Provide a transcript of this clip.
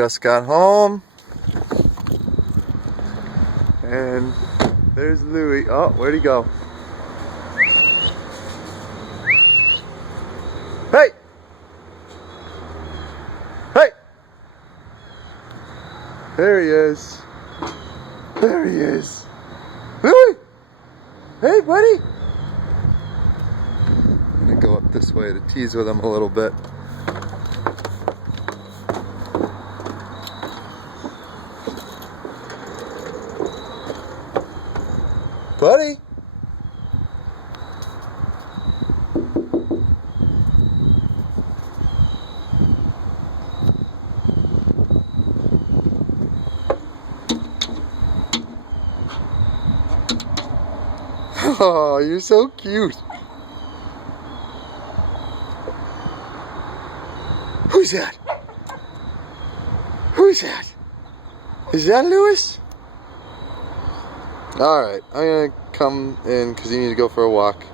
Just got home, and there's Louie. Oh, where'd he go? Hey! Hey! There he is. There he is. Louie! Hey, buddy! I'm gonna go up this way to tease with him a little bit. Buddy! Oh, you're so cute. Who's that? Who's that? Is that Lewis? Alright, I'm gonna come in because you need to go for a walk.